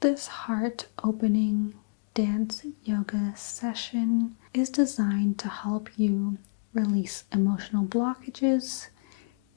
This heart opening dance yoga session is designed to help you release emotional blockages,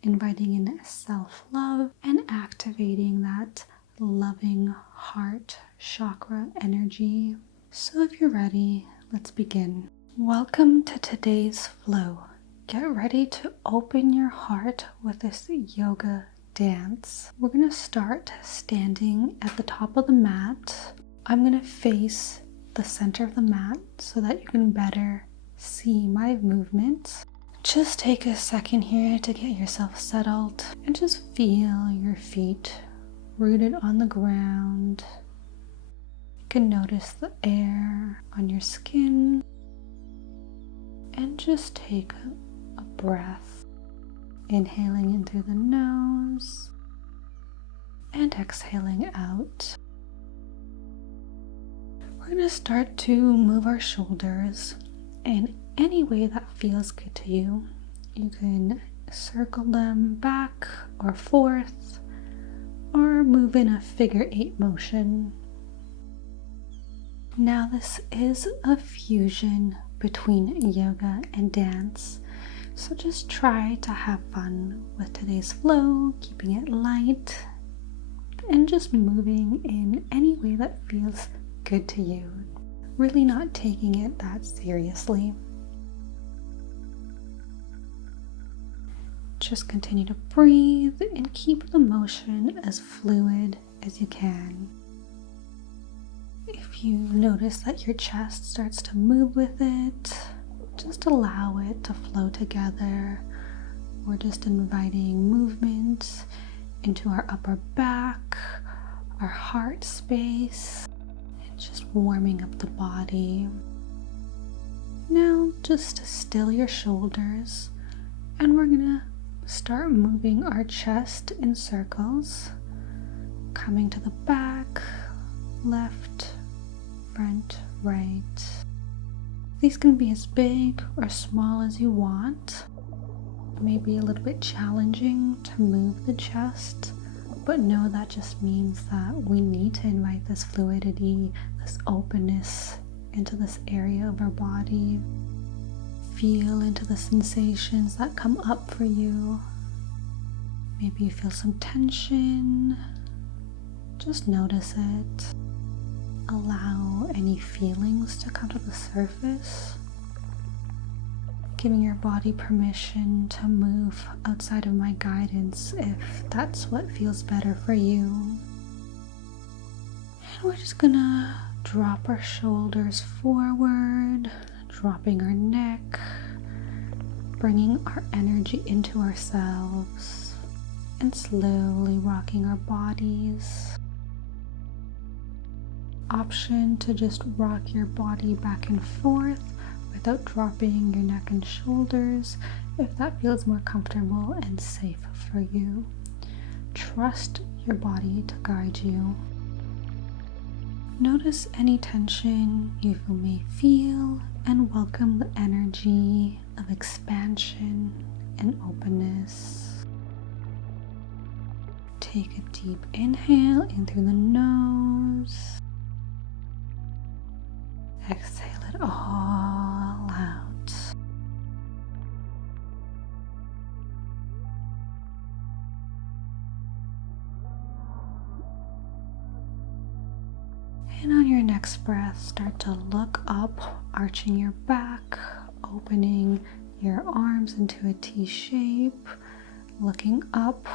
inviting in self-love and activating that loving heart chakra energy. So if you're ready, let's begin. Welcome to today's flow. Get ready to open your heart with this yoga dance. We're going to start standing at the top of the mat. I'm going to face the center of the mat so that you can better see my movements. Just take a second here to get yourself settled and just feel your feet rooted on the ground. You can notice the air on your skin and just take a breath, inhaling in through the nose and exhaling out. We're going to start to move our shoulders in any way that feels good to you. You can circle them back or forth or move in a figure 8 motion. Now this is a fusion between yoga and dance, so just try to have fun with today's flow, keeping it light and just moving in any way that feels good to you, really not taking it that seriously. Just continue to breathe and keep the motion as fluid as you can. If you notice that your chest starts to move with it, just allow it to flow together. We're just inviting movement into our upper back, our heart space, and just warming up the body. Now just still your shoulders, and we're gonna start moving our chest in circles, coming to the back, left, front, right. These can be as big or small as you want. It may be a little bit challenging to move the chest, but know that just means that we need to invite this fluidity, this openness into this area of our body. Feel into the sensations that come up for you. Maybe you feel some tension. Just notice it. Allow any feelings to come to the surface, giving your body permission to move outside of my guidance if that's what feels better for you. And we're just gonna drop our shoulders forward, dropping our neck, bringing our energy into ourselves, and slowly rocking our bodies. Option to just rock your body back and forth without dropping your neck and shoulders if that feels more comfortable and safe for you. Trust your body to guide you. Notice any tension you may feel and welcome the energy of expansion and openness. Take a deep inhale in through the nose. Exhale it all out. And on your next breath, start to look up, arching your back, opening your arms into a T shape, looking up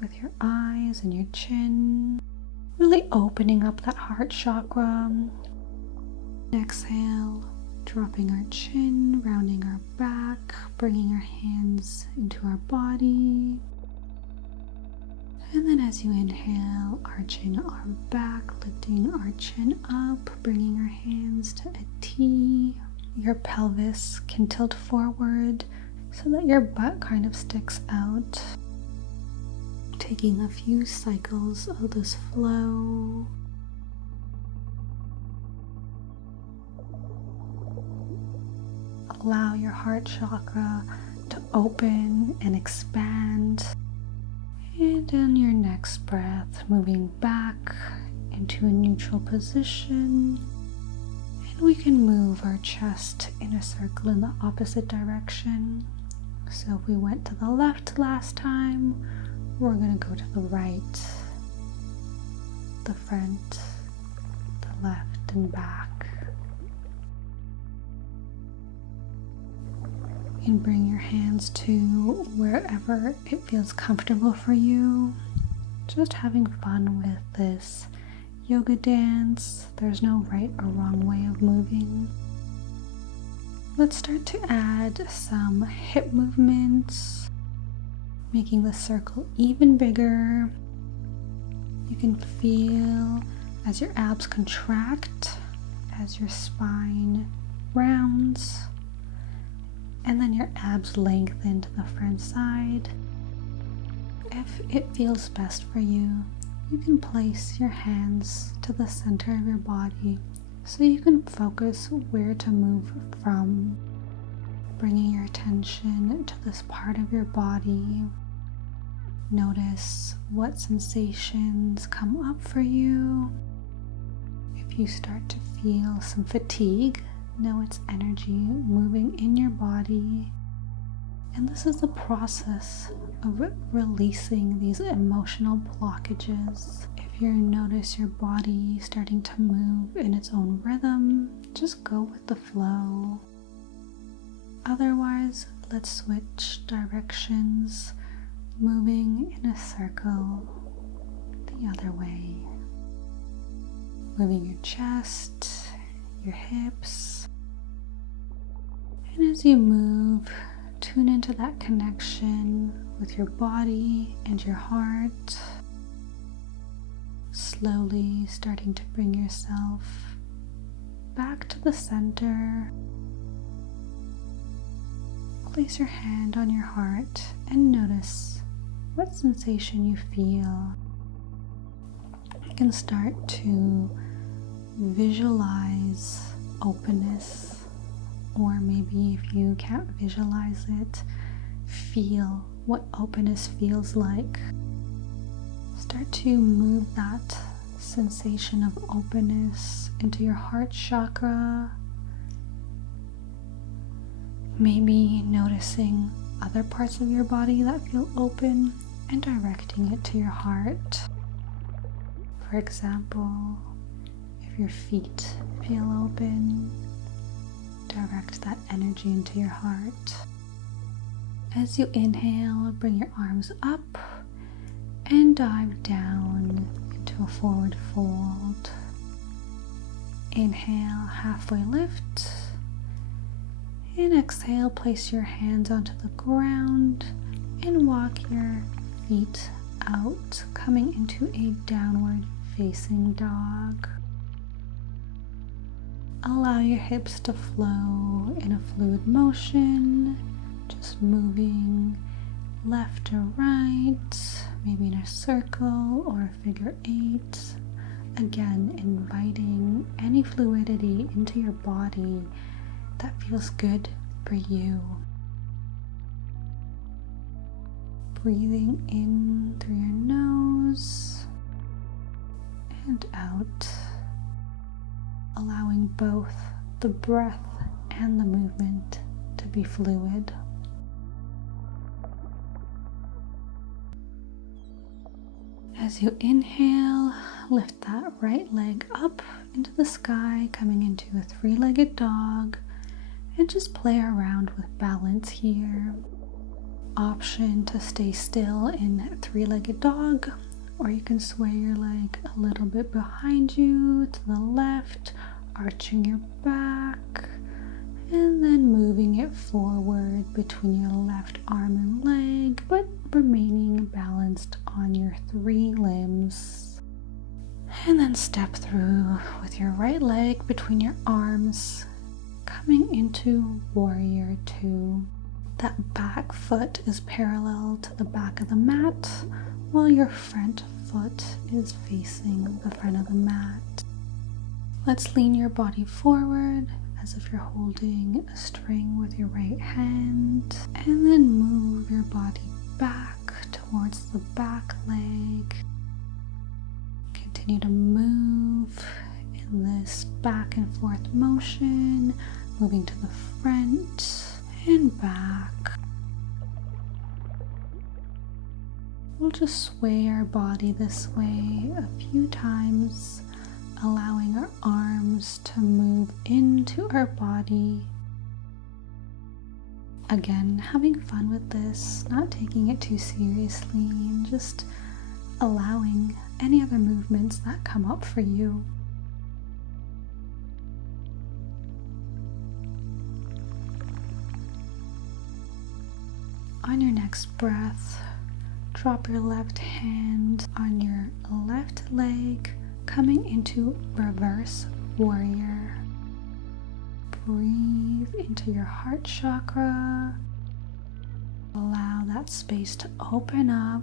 with your eyes and your chin, really opening up that heart chakra. Exhale, dropping our chin, rounding our back, bringing our hands into our body. And then as you inhale, arching our back, lifting our chin up, bringing our hands to a T. Your pelvis can tilt forward so that your butt kind of sticks out. Taking a few cycles of this flow. Allow your heart chakra to open and expand. And on your next breath, moving back into a neutral position. And we can move our chest in a circle in the opposite direction. So if we went to the left last time, we're going to go to the right, the front, the left, and back. And bring your hands to wherever it feels comfortable for you. Just having fun with this yoga dance. There's no right or wrong way of moving. Let's start to add some hip movements, making the circle even bigger. You can feel as your abs contract, as your spine rounds, and then your abs lengthen to the front side. If it feels best for you, you can place your hands to the center of your body so you can focus where to move from, bringing your attention to this part of your body. Notice what sensations come up for you. If you start to feel some fatigue, know it's energy moving in your body. And this is the process of releasing these emotional blockages. If you notice your body starting to move in its own rhythm, just go with the flow. Otherwise, let's switch directions, moving in a circle the other way. Moving your chest, your hips. And as you move, tune into that connection with your body and your heart. Slowly starting to bring yourself back to the center. Place your hand on your heart and notice what sensation you feel. You can start to visualize openness. Or maybe if you can't visualize it, feel what openness feels like. Start to move that sensation of openness into your heart chakra. Maybe noticing other parts of your body that feel open and directing it to your heart. For example, if your feet feel open, direct that energy into your heart. As you inhale, bring your arms up and dive down into a forward fold. Inhale, halfway lift. And exhale, place your hands onto the ground and walk your feet out, coming into a downward facing dog. Allow your hips to flow in a fluid motion, just moving left or right, maybe in a circle or a figure eight. Again, inviting any fluidity into your body that feels good for you. Breathing in through your nose and out. Allowing both the breath and the movement to be fluid. As you inhale, lift that right leg up into the sky, coming into a three-legged dog, and just play around with balance here. Option to stay still in a three-legged dog, or you can sway your leg a little bit behind you to the left, arching your back, and then moving it forward between your left arm and leg, but remaining balanced on your three limbs. And then step through with your right leg between your arms, coming into Warrior Two. That back foot is parallel to the back of the mat, while your front foot is facing the front of the mat. Let's lean your body forward as if you're holding a string with your right hand, and then move your body back towards the back leg. Continue continue to move in this back and forth motion, moving to the front and back. We'll just sway our body this way a few times, allowing our arms to move into our body. Again, having fun with this, not taking it too seriously, and just allowing any other movements that come up for you. On your next breath, drop your left hand on your left leg, coming into reverse warrior. Breathe into your heart chakra. Allow that space to open up.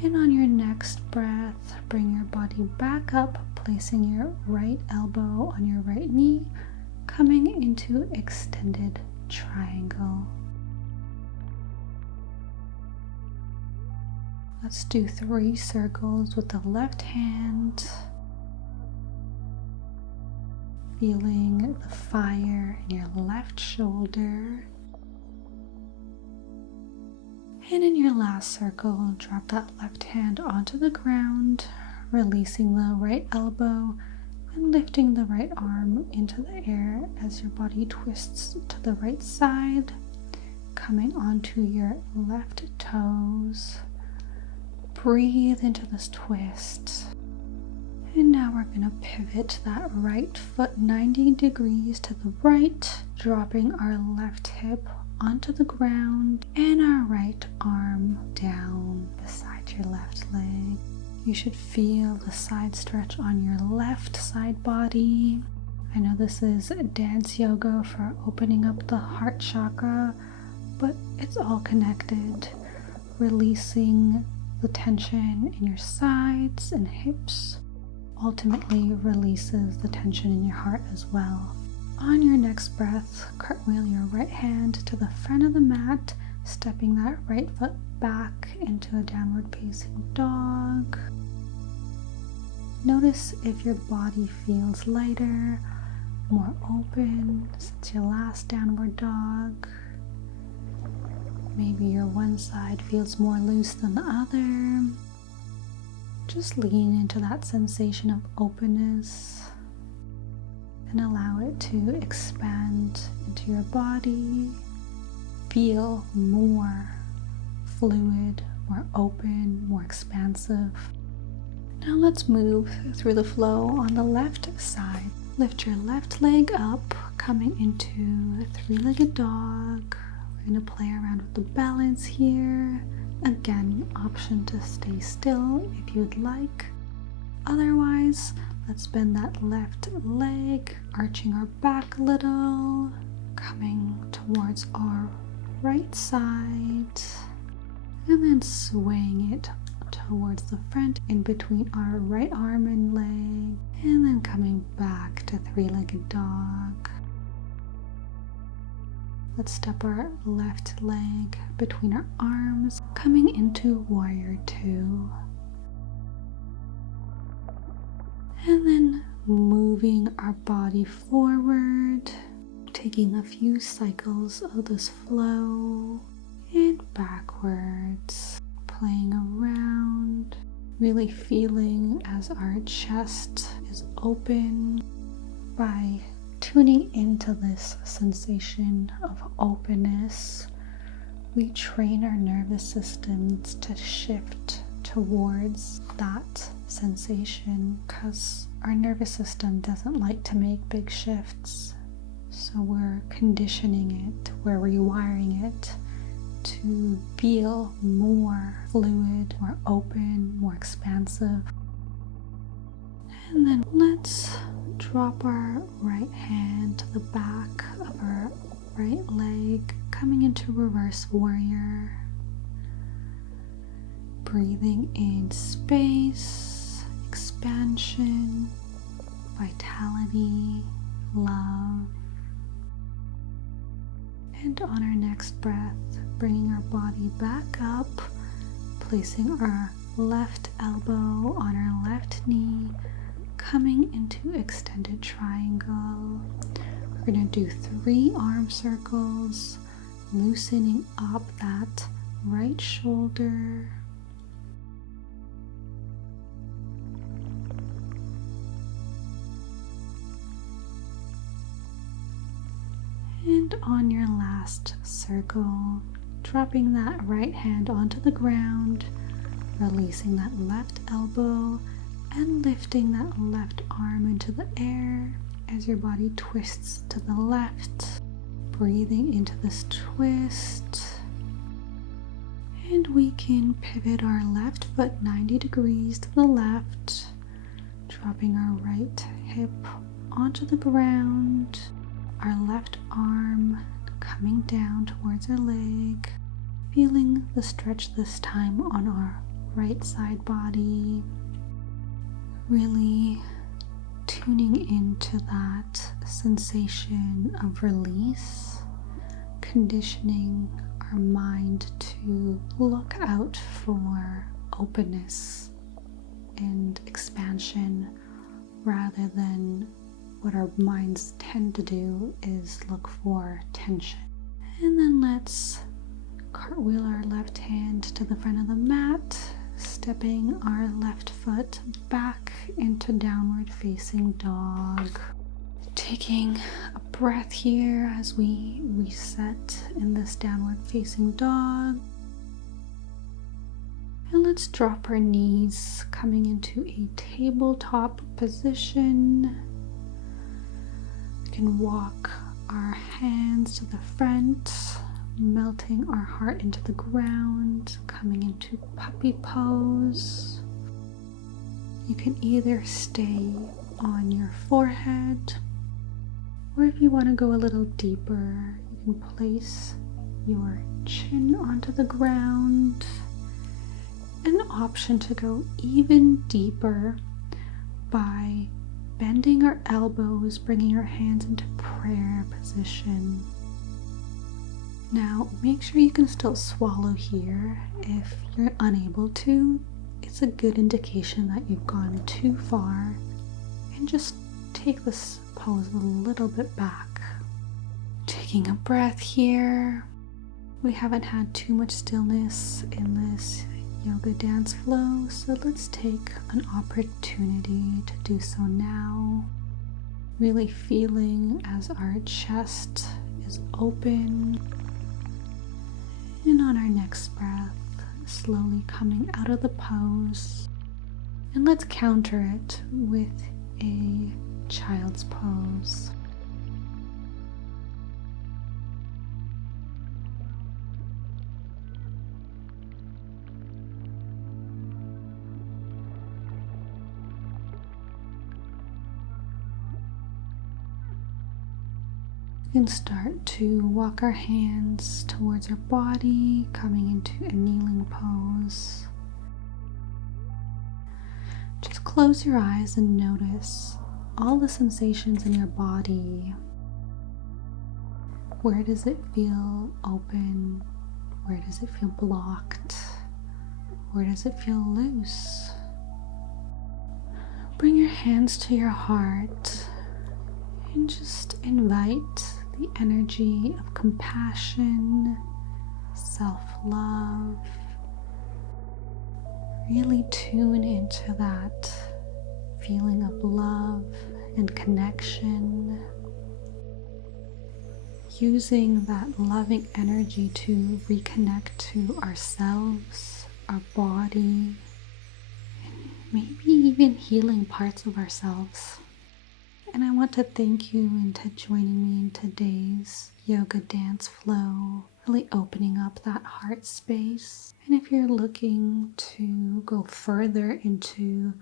And on your next breath, bring your body back up, placing your right elbow on your right knee, coming into extended triangle. Let's do 3 circles with the left hand, feeling the fire in your left shoulder. And in your last circle, drop that left hand onto the ground, releasing the right elbow and lifting the right arm into the air as your body twists to the right side, coming onto your left toes. Breathe into this twist. And now we're going to pivot that right foot 90 degrees to the right, dropping our left hip onto the ground and our right arm down beside your left leg. You should feel the side stretch on your left side body. I know this is dance yoga for opening up the heart chakra, but it's all connected. Releasing the tension in your sides and hips ultimately releases the tension in your heart as well. On your next breath, cartwheel your right hand to the front of the mat, stepping that right foot back into a downward facing dog. Notice if your body feels lighter, more open since your last downward dog. Maybe your one side feels more loose than the other. Just lean into that sensation of openness and allow it to expand into your body. Feel more fluid, more open, more expansive. Now let's move through the flow on the left side. Lift your left leg up, coming into a 3-legged dog. We're going to play around with the balance here. Again, option to stay still if you'd like. Otherwise, let's bend that left leg, arching our back a little, coming towards our right side, and then swaying it towards the front in between our right arm and leg, and then coming back to 3-legged dog. Let's step our left leg between our arms, coming into warrior 2. And then moving our body forward, taking a few cycles of this flow and backwards, playing around, really feeling as our chest is open. By tuning into this sensation of openness, we train our nervous systems to shift towards that sensation, because our nervous system doesn't like to make big shifts. So we're conditioning it, we're rewiring it to feel more fluid, more open, more expansive. And then let's drop our right hand to the back of our right leg, coming into reverse warrior. Breathing in space, expansion, vitality, love. And on our next breath, bringing our body back up, placing our left elbow on our left knee, coming into extended triangle. We're going to do 3 arm circles, loosening up that right shoulder. And on your last circle, dropping that right hand onto the ground, releasing that left elbow, and lifting that left arm into the air as your body twists to the left. Breathing into this twist. And we can pivot our left foot 90 degrees to the left, dropping our right hip onto the ground, our left arm coming down towards our leg, feeling the stretch this time on our right side body, really tuning into that sensation of release, conditioning our mind to look out for openness and expansion rather than what our minds tend to do is look for tension. And then let's cartwheel our left hand to the front of the mat, stepping our left foot back into downward facing dog. Taking a breath here as we reset in this downward facing dog. And let's drop our knees, coming into a tabletop position. We can walk our hands to the front, melting our heart into the ground, coming into puppy pose. You can either stay on your forehead, or if you want to go a little deeper, you can place your chin onto the ground. An option to go even deeper by bending our elbows, bringing our hands into prayer position. Now, make sure you can still swallow here. If you're unable to, it's a good indication that you've gone too far, and just take this pose a little bit back. Taking a breath here. We haven't had too much stillness in this yoga dance flow, so let's take an opportunity to do so now. Really feeling as our chest is open. And on our next breath, slowly coming out of the pose. And let's counter it with a child's pose. We can start to walk our hands towards our body, coming into a kneeling pose. Just close your eyes and notice all the sensations in your body. Where does it feel open? Where does it feel blocked? Where does it feel loose? Bring your hands to your heart and just invite the energy of compassion, self-love. Really tune into that feeling of love and connection. Using that loving energy to reconnect to ourselves, our body, and maybe even healing parts of ourselves. And I want to thank you into joining me in today's yoga dance flow, really opening up that heart space. And if you're looking to go further into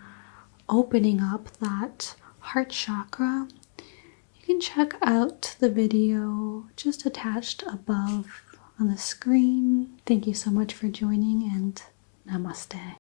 opening up that heart chakra, you can check out the video just attached above on the screen. Thank you so much for joining, and namaste.